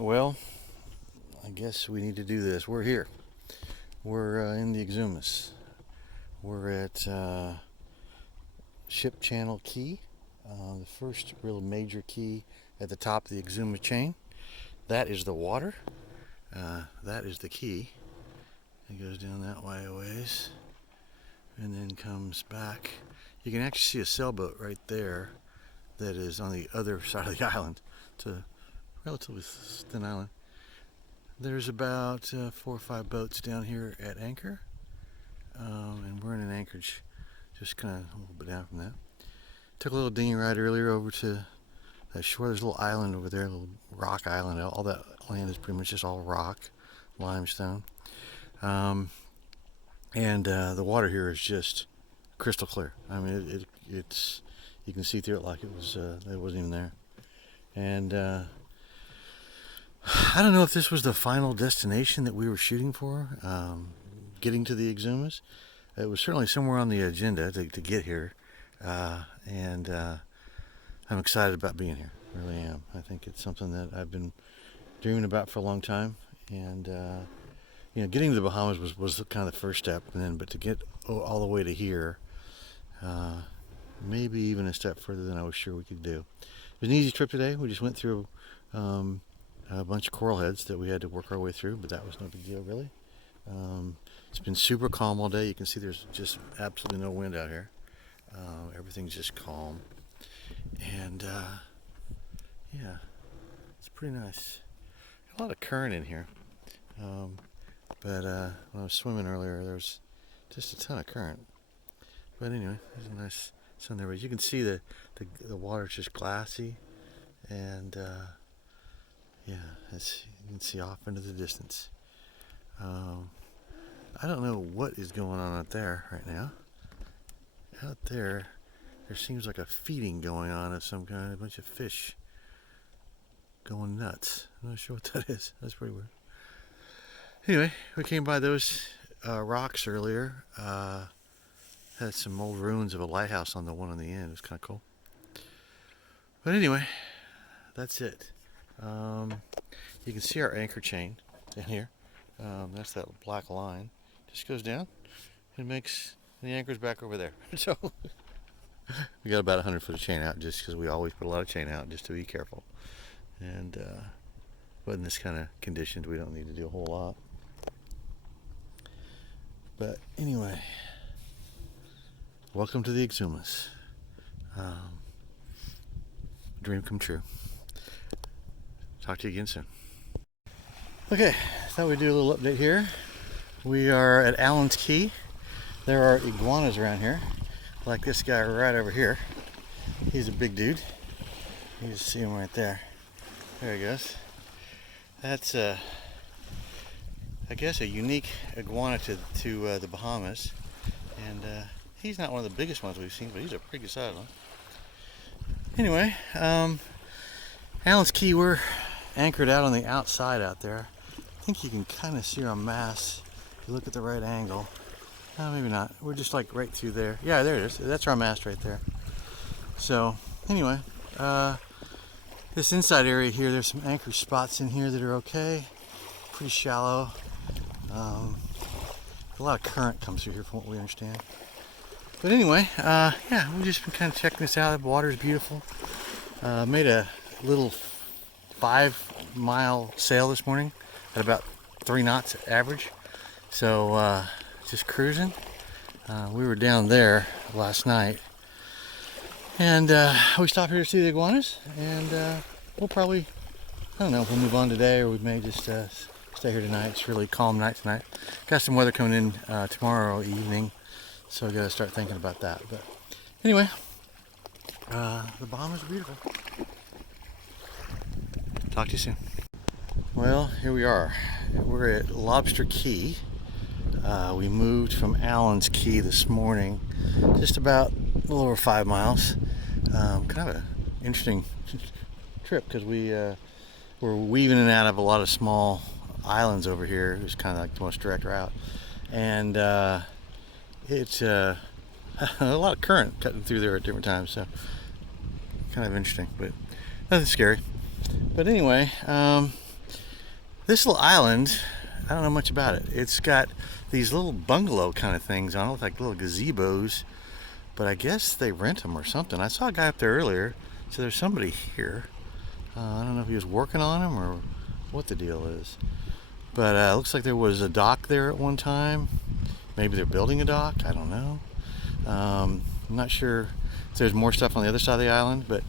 Well, I guess we need to do this. We're here. We're in the Exumas. We're at Ship Channel Key, the first real major key at the top of the Exuma chain. That is the water. That is the key. It goes down that way a ways and then comes back. You can actually see a sailboat right there that is on the other side of the island. It's a relatively thin island. There's about 4 or 5 boats down here at anchor, and we're in an anchorage just kind of a little bit down from that. Took a little dinghy ride earlier over to that shore. There's a little island over there, a little rock island. All that land is pretty much just all rock, limestone, and the water here is just crystal clear. I mean, it's you can see through it like it wasn't even there. And I don't know if this was the final destination that we were shooting for, getting to the Exumas. It was certainly somewhere on the agenda to get here, and I'm excited about being here. I really am. I think it's something that I've been dreaming about for a long time, and getting to the Bahamas was kind of the first step, but to get all the way to here, maybe even a step further than I was sure we could do. It was an easy trip today. We just went through a bunch of coral heads that we had to work our way through, but that was no big deal really. It's been super calm all day. You can see there's just absolutely no wind out here. Everything's just calm, and yeah, it's pretty nice. A lot of current in here, but when I was swimming earlier, there was just a ton of current. But anyway, there's a nice sun there. But you can see the water's just glassy, and yeah, you can see off into the distance. I don't know what is going on out there right now. Out there seems like a feeding going on of some kind, a bunch of fish going nuts. I'm not sure what that is. That's pretty weird. Anyway, we came by those rocks earlier. Had some old ruins of a lighthouse on the one on the end. It was kind of cool. But anyway, that's it. You can see our anchor chain down here. That's that black line. Just goes down and makes the anchor's back over there. So we got about 100 foot of chain out just because we always put a lot of chain out just to be careful. And but in this kind of conditions, we don't need to do a whole lot. But anyway, welcome to the Exumas. Dream come true. Talk to you again soon. Okay, thought we'd do a little update here. We are at Allen's Key. There are iguanas around here, like this guy right over here. He's a big dude. You can see him right there. There he goes. That's I guess a unique iguana to the Bahamas, and he's not one of the biggest ones we've seen, but he's a pretty good sized one. Anyway, Allen's Key, we're anchored out on the outside out there. I think you can kind of see our mast if you look at the right angle. Maybe not. We're just like right through there. Yeah, there it is. That's our mast right there. So anyway, this inside area here, there's some anchor spots in here that are okay. Pretty shallow. A lot of current comes through here from what we understand. But anyway, yeah, we've just been kind of checking this out. The water's beautiful. Made a little 5-mile sail this morning at about 3 knots average. So just cruising. We were down there last night, and we stopped here to see the iguanas, and we'll probably, I don't know, we'll move on today, or we may just stay here tonight. It's a really calm night tonight. Got some weather coming in tomorrow evening, so I got to start thinking about that. But anyway, the Bahamas are beautiful. Talk to you soon. Well, here we are. We're at Lobster Key. We moved from Allen's Key this morning, just about a little over 5 miles. Kind of an interesting trip because we were weaving in and out of a lot of small islands over here. It was kind of like the most direct route, and it's a lot of current cutting through there at different times, so kind of interesting, but nothing scary. But anyway, This little island, I don't know much about it. It's got these little bungalow kind of things on it, look like little gazebos, but I guess they rent them or something. I saw a guy up there earlier, so there's somebody here. I don't know if he was working on them or what the deal is, but it looks like there was a dock there at one time. Maybe they're building a dock, I don't know. I'm not sure if there's more stuff on the other side of the island, but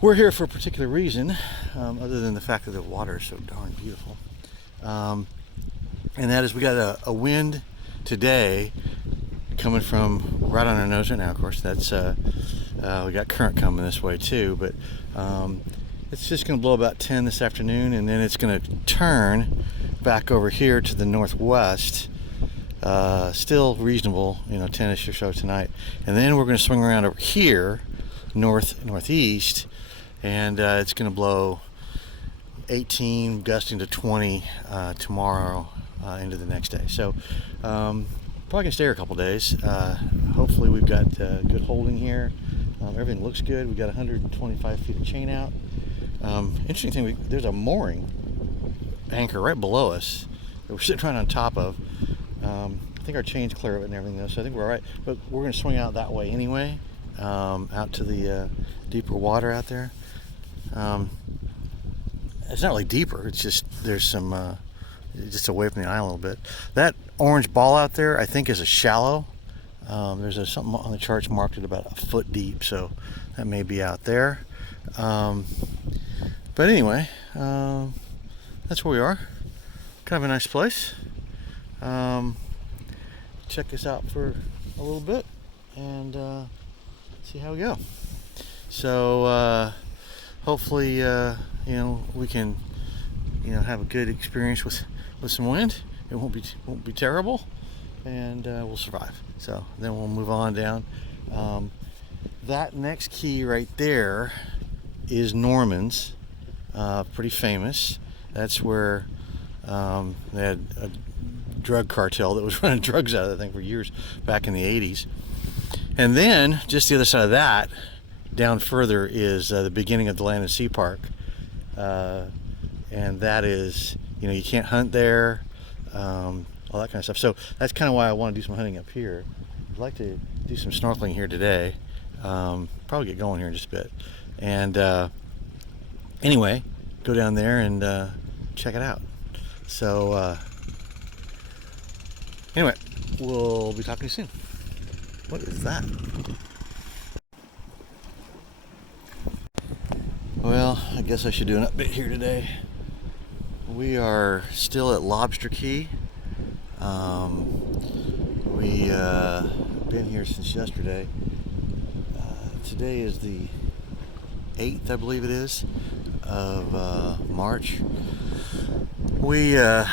we're here for a particular reason, other than the fact that the water is so darn beautiful. And that is we got a wind today coming from right on our nose right now. Of course, that's we got current coming this way too, but it's just going to blow about 10 this afternoon, and then it's going to turn back over here to the northwest. Still reasonable, 10ish or so tonight, and then we're going to swing around over here, northeast, and it's going to blow 18, gusting to 20 tomorrow into the next day. So probably gonna stay here a couple days. Hopefully we've got good holding here. Everything looks good. We've got 125 feet of chain out. Interesting thing, there's a mooring anchor right below us that we're sitting right on top of. I think our chain's clear of it and everything though, so I think we're all right. But we're going to swing out that way anyway, out to the deeper water out there. It's not really deeper, it's just there's some just away from the island a little bit. That orange ball out there I think is a shallow. There's something on the charts marked at about a foot deep, so that may be out there. But anyway, that's where we are. Kind of a nice place. Check us out for a little bit and see how we go. So hopefully we can have a good experience with some wind. It won't be terrible, and we'll survive. So then we'll move on down. That next key right there is Norman's, pretty famous. That's where they had a drug cartel that was running drugs out of that thing for years back in the 80s. And then just the other side of that, down further, is the beginning of the Land and Sea Park, and that is, you can't hunt there, all that kind of stuff. So that's kind of why I want to do some hunting up here. I'd like to do some snorkeling here today. Probably get going here in just a bit. And anyway, go down there and check it out. So anyway, we'll be talking to you soon. What is that? Well, I guess I should do an update here today. We are still at Lobster Key. We been here since yesterday. Today is the 8th, I believe it is, of March. We're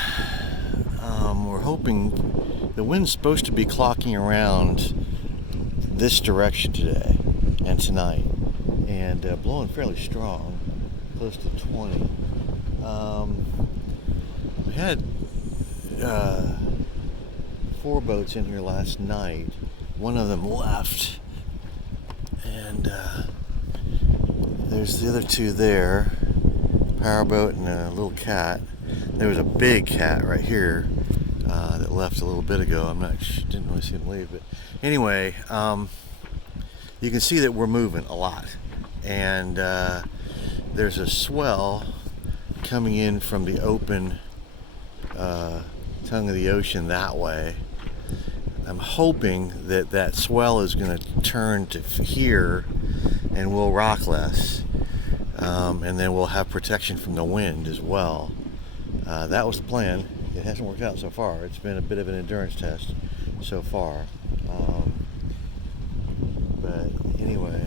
hoping the wind's supposed to be clocking around this direction today and tonight, and blowing fairly strong, close to 20. We had 4 boats in here last night. One of them left, and there's the other 2 there, powerboat and a little cat. There was a big cat right here that left a little bit ago. Didn't really see him leave, but anyway, you can see that we're moving a lot, and there's a swell coming in from the open tongue of the ocean that way. I'm hoping that swell is going to turn to here and we'll rock less, and then we'll have protection from the wind as well. That was the plan. It hasn't worked out so far. It's been a bit of an endurance test so far, but anyway,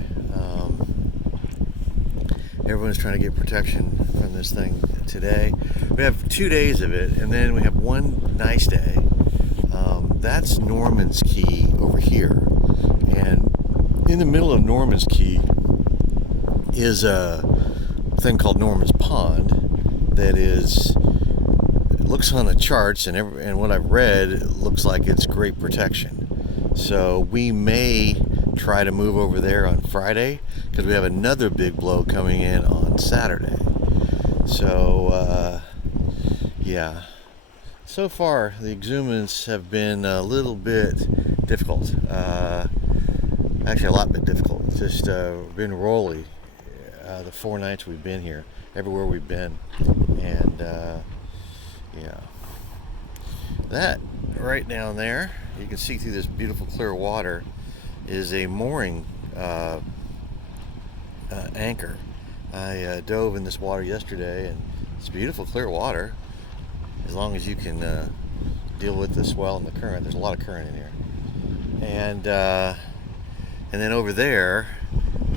everyone's trying to get protection from this thing today. We have 2 days of it, and then we have one nice day. That's Norman's Key over here, and in the middle of Norman's Key is a thing called Norman's Pond that looks on the charts, and what I've read, it looks like it's great protection. So we may try to move over there on Friday, because we have another big blow coming in on Saturday. So Yeah. So far, the Exumas have been a little bit difficult. Actually, a lot bit difficult. It's just been rolly the 4 nights we've been here, everywhere we've been. And yeah. That right down there, you can see through this beautiful clear water, is a mooring anchor. I dove in this water yesterday, and it's beautiful clear water. As long as you can deal with the swell and the current, there's a lot of current in here. And then over there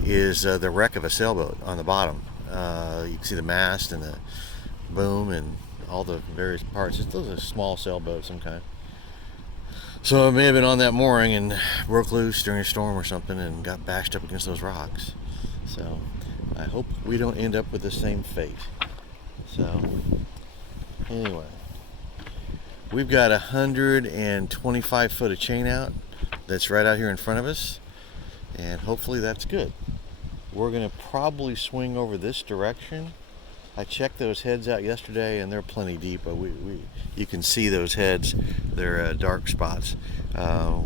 is the wreck of a sailboat on the bottom. You can see the mast and the boom and all the various parts. Those are small sailboats, some kind. So it may have been on that mooring and broke loose during a storm or something and got bashed up against those rocks. So I hope we don't end up with the same fate. So anyway, we've got 125 foot of chain out that's right out here in front of us, and hopefully that's good. We're going to probably swing over this direction. I checked those heads out yesterday, and they're plenty deep. You can see those heads. They're dark spots.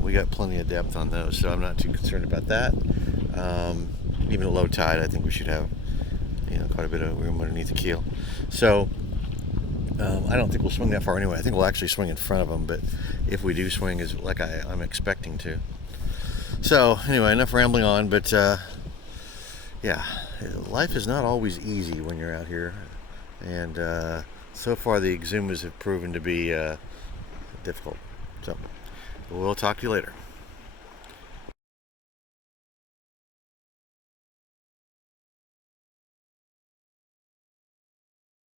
We got plenty of depth on those, so I'm not too concerned about that. Even at low tide, I think we should have quite a bit of room underneath the keel. So I don't think we'll swing that far anyway. I think we'll actually swing in front of them, but if we do swing, is like I'm expecting to. So anyway, enough rambling on, but yeah, life is not always easy when you're out here, and so far the Exumas have proven to be difficult. So we'll talk to you later.